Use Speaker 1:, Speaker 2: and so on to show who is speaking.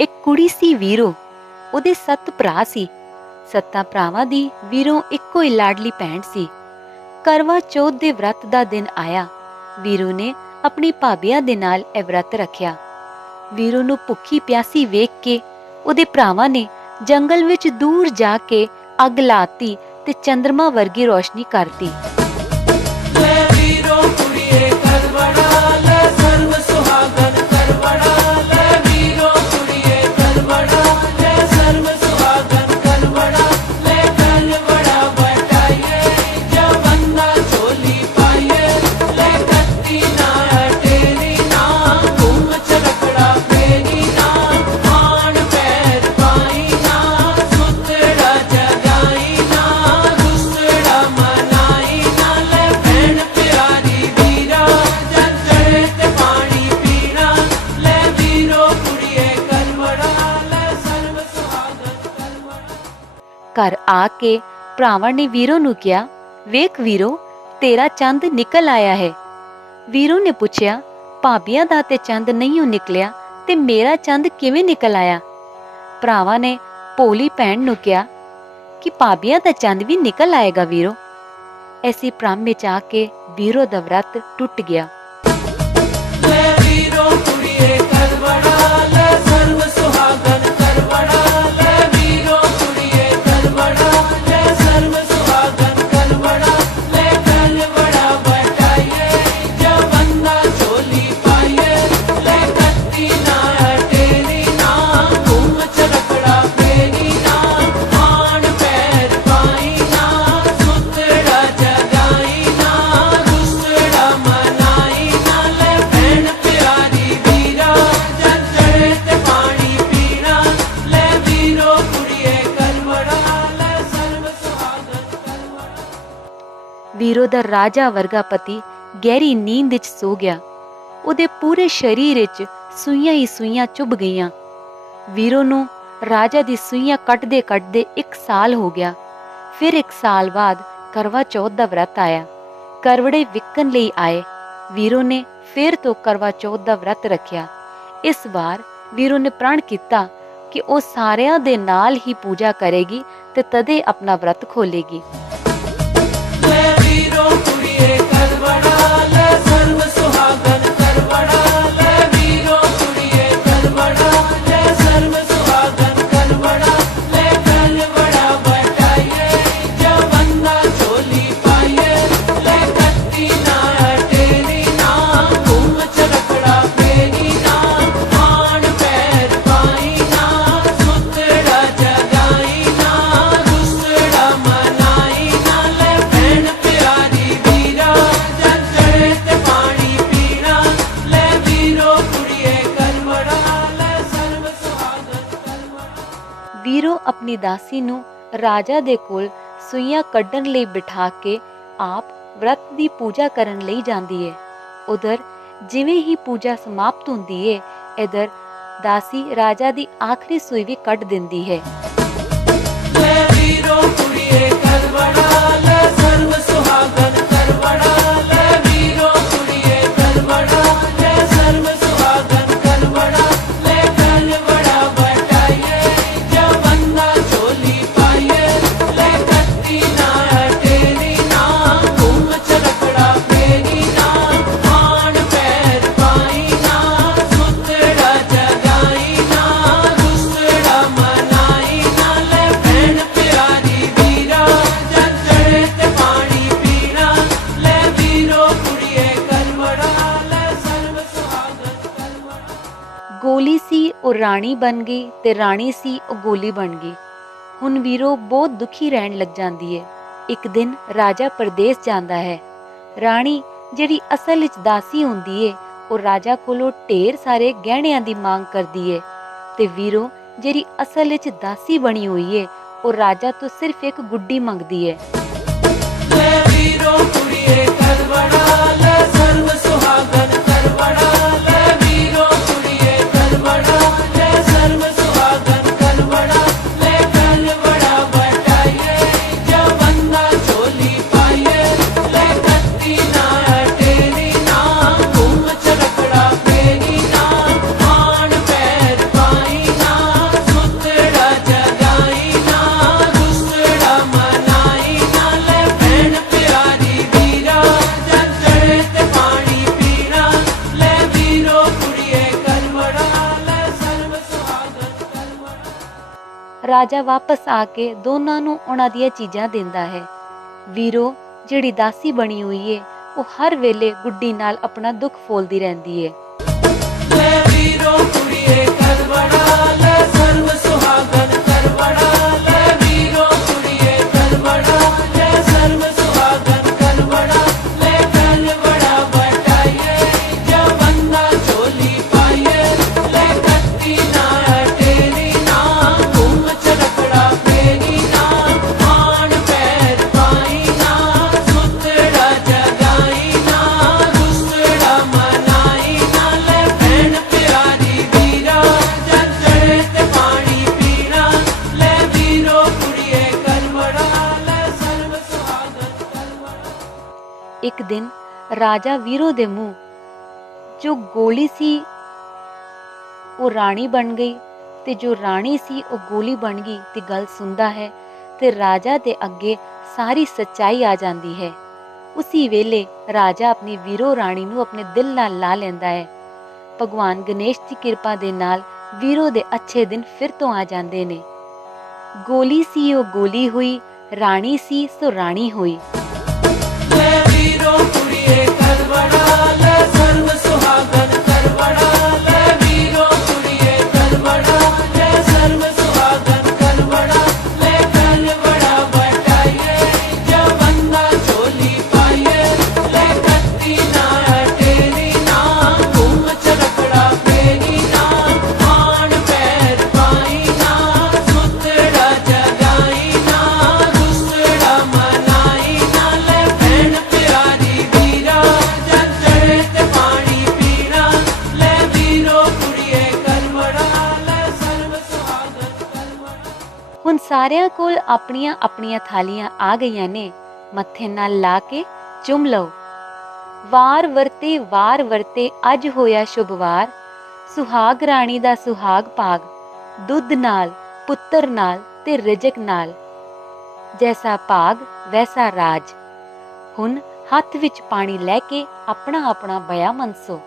Speaker 1: ਇੱਕ ਕੁੜੀ ਸੀ ਵੀਰੋ। ਉਹਦੇ ਸੱਤ ਭਰਾ ਸੀ। ਸੱਤਾਂ ਭਰਾਵਾਂ ਦੀ ਵੀਰੋ ਇੱਕੋ ਹੀ ਲਾਡਲੀ ਭੈਣ ਸੀ। ਕਰਵਾ ਚੌਥ ਦੇ ਵਰਤ ਦਾ ਦਿਨ ਆਇਆ। ਵੀਰੂ ਨੇ ਆਪਣੀ ਭਾਬੀਆਂ ਦੇ ਨਾਲ ਇਹ ਵਰਤ ਰੱਖਿਆ। ਵੀਰੂ ਨੂੰ ਭੁੱਖੀ ਪਿਆਸੀ ਵੇਖ ਕੇ ਉਹਦੇ ਭਰਾਵਾਂ ਨੇ ਜੰਗਲ ਵਿੱਚ ਦੂਰ ਜਾ ਕੇ ਅੱਗ ਲਾਤੀ ਤੇ ਚੰ드ਰਮਾ ਵਰਗੀ ਰੋਸ਼ਨੀ ਕਰਤੀ। ਘਰ ਆ ਕੇ ਭਰਾਵਾਂ ਨੇ ਵੀਰੋ ਨੂੰ ਕਿਹਾ, ਵੇਖ ਵੀਰੋ, ਤੇਰਾ ਚੰਦ ਨਿਕਲ ਆਇਆ ਹੈ। ਵੀਰੋ ਨੇ ਪੁੱਛਿਆ, ਭਾਬੀਆਂ ਦਾ ਤੇ ਚੰਦ ਨਹੀਂ ਉਹ ਨਿਕਲਿਆ ਤੇ ਮੇਰਾ ਚੰਦ ਕਿਵੇਂ ਨਿਕਲ ਆਇਆ? ਭਰਾਵਾਂ ਨੇ ਭੋਲੀ ਭੈਣ ਨੂੰ ਕਿਹਾ, ਕਿ ਭਾਬੀਆਂ ਦਾ ਚੰਦ ਵੀ ਨਿਕਲ ਆਏਗਾ ਵੀਰੋ। ਐਸੀ ਭ੍ਰਮ ਵਿੱਚ ਆ ਕੇ ਵੀਰੋ ਦਾ ਵਰਤ ਟੁੱਟ ਗਿਆ।
Speaker 2: ਵੀਰੋ
Speaker 1: ਦਾ ਰਾਜਾ ਵਰਗਾ ਪਤੀ ਗਹਿਰੀ ਨੀਂਦ ਵਿੱਚ ਸੋ ਗਿਆ। ਉਹਦੇ ਪੂਰੇ ਸਰੀਰ ਵਿੱਚ ਸੂਈਆਂ ਹੀ ਸੂਈਆਂ ਚੁੱਭ ਗਈਆਂ। ਵੀਰੋ ਨੂੰ ਰਾਜਾ ਦੀ ਸੂਈਆਂ ਕੱਟਦੇ ਕੱਟਦੇ ਇੱਕ ਸਾਲ ਹੋ ਗਿਆ। ਫਿਰ ਇੱਕ ਸਾਲ ਬਾਅਦ ਕਰਵਾ ਚੌਥ ਦਾ ਵਰਤ ਆਇਆ। ਕਰਵੜੇ ਵਿਕਣ ਲਈ ਆਏ। ਵੀਰੋ ਨੇ ਫਿਰ ਤੋਂ ਕਰਵਾ ਚੌਥ ਦਾ ਵਰਤ ਰੱਖਿਆ। ਇਸ ਵਾਰ ਵੀਰੋ ਨੇ ਪ੍ਰਣ ਕੀਤਾ ਕਿ ਉਹ ਸਾਰਿਆਂ ਦੇ ਨਾਲ ਹੀ ਪੂਜਾ ਕਰੇਗੀ ਤੇ ਤਦੇ ਆਪਣਾ ਵਰਤ ਖੋਲੇਗੀ। ਆਪਣੀ ਦਾਸੀ ਨੂੰ ਰਾਜਾ ਦੇ ਕੋਲ ਸੂਈਆਂ ਕੱਢਣ ਲਈ ਬਿਠਾ ਕੇ ਆਪ ਵਰਤ ਦੀ ਪੂਜਾ ਕਰਨ ਲਈ ਜਾਂਦੀ ਹੈ ਉਧਰ ਜਿਵੇਂ ਹੀ ਪੂਜਾ ਸਮਾਪਤ ਹੁੰਦੀ ਹੈ ਇਧਰ ਦਾਸੀ ਰਾਜਾ ਦੀ ਆਖਰੀ ਸੂਈ ਵੀ ਕੱਢ ਦਿੰਦੀ ਹੈ। ਰਾਣੀ ਬਣ ਗਈ ਤੇ ਰਾਣੀ ਸੀ ਉਹ ਗੋਲੀ ਬਣ ਗਈ। ਹੁਣ ਵੀਰੋ ਬਹੁਤ ਦੁਖੀ ਰਹਿਣ ਲੱਗ ਜਾਂਦੀ ਹੈ ਇੱਕ ਦਿਨ ਰਾਜਾ ਪਰਦੇਸ ਜਾਂਦਾ ਹੈ। ਰਾਣੀ ਜਿਹੜੀ ਅਸਲ ਵਿੱਚ ਦਾਸੀ ਹੁੰਦੀ ਏ, ਉਹ ਰਾਜਾ ਕੋਲੋਂ ਢੇਰ ਸਾਰੇ ਗਹਿਣਿਆਂ ਦੀ ਮੰਗ ਕਰਦੀ ਏ। ਤੇ ਵੀਰੋ ਜਿਹੜੀ ਅਸਲ ਵਿੱਚ ਦਾਸੀ ਬਣੀ ਹੋਈ ਏ, ਉਹ ਰਾਜਾ ਤੋਂ ਸਿਰਫ ਇੱਕ ਗੁੱਡੀ ਮੰਗਦੀ ਏ।
Speaker 2: ਰਾਜਾ ਵਾਪਸ ਆ ਕੇ ਦੋਨਾਂ ਨੂੰ ਉਹਨਾਂ ਦੀਆਂ ਚੀਜ਼ਾਂ ਦਿੰਦਾ ਹੈ। ਵੀਰੋ, ਜਿਹੜੀ ਦਾਸੀ ਬਣੀ ਹੋਈ ਏ, ਉਹ ਹਰ ਵੇਲੇ ਗੁੱਡੀ ਨਾਲ ਆਪਣਾ ਦੁੱਖ ਫੋਲਦੀ ਰਹਿੰਦੀ ਏ।
Speaker 1: ਲੈ ਵੀਰੋ
Speaker 2: ਇੱਕ ਦਿਨ ਰਾਜਾ ਵੀਰੋ ਦੇ ਮੂੰਹ ਜੋ ਗੋਲੀ ਸੀ, ਉਹ ਰਾਣੀ ਬਣ ਗਈ ਤੇ ਜੋ ਰਾਣੀ ਸੀ, ਉਹ ਗੋਲੀ ਬਣ ਗਈ ਤੇ ਗੱਲ ਸੁਣਦਾ ਹੈ ਤੇ ਰਾਜਾ ਦੇ ਅੱਗੇ ਸਾਰੀ ਸੱਚਾਈ ਆ ਜਾਂਦੀ ਹੈ। ਉਸੇ ਵੇਲੇ ਰਾਜਾ ਆਪਣੀ ਵੀਰੋ ਰਾਣੀ ਨੂੰ ਆਪਣੇ ਦਿਲ ਨਾਲ ਲਾ ਲੈਂਦਾ ਹੈ। ਭਗਵਾਨ ਗਣੇਸ਼ ਦੀ ਕਿਰਪਾ ਦੇ ਨਾਲ ਵੀਰੋ ਦੇ ਅੱਛੇ ਦਿਨ ਫਿਰ ਤੋਂ ਆ ਜਾਂਦੇ ਨੇ। ਗੋਲੀ ਸੀ, ਉਹ ਗੋਲੀ ਹੋਈ, ਰਾਣੀ ਸੀ, ਸੋ ਰਾਣੀ ਹੋਈ। ਸਾਰਿਆਂ ਕੋਲ ਆਪਣੀਆਂ ਆਪਣੀਆਂ ਥਾਲੀਆਂ ਆ ਗਈਆਂ ਨੇ। ਮੱਥੇ ਨਾਲ ਲਾ ਕੇ ਚੁੰਮ ਲਓ। ਵਾਰ ਵਰਤੇ ਵਾਰ ਵਰਤੇ ਅੱਜ ਹੋਇਆ ਸ਼ੁਭਵਾਰ ਸੁਹਾਗ ਰਾਣੀ ਦਾ ਸੁਹਾਗ ਭਾਗ। ਦੁੱਧ ਨਾਲ, ਪੁੱਤਰ ਨਾਲ ਤੇ ਰਜਕ ਨਾਲ। ਜੈਸਾ ਭਾਗ, ਵੈਸਾ ਰਾਜ। ਹੁਣ ਹੱਥ ਵਿੱਚ ਪਾਣੀ ਲੈ ਕੇ ਆਪਣਾ ਆਪਣਾ ਬਿਆ ਮਨਸੋ।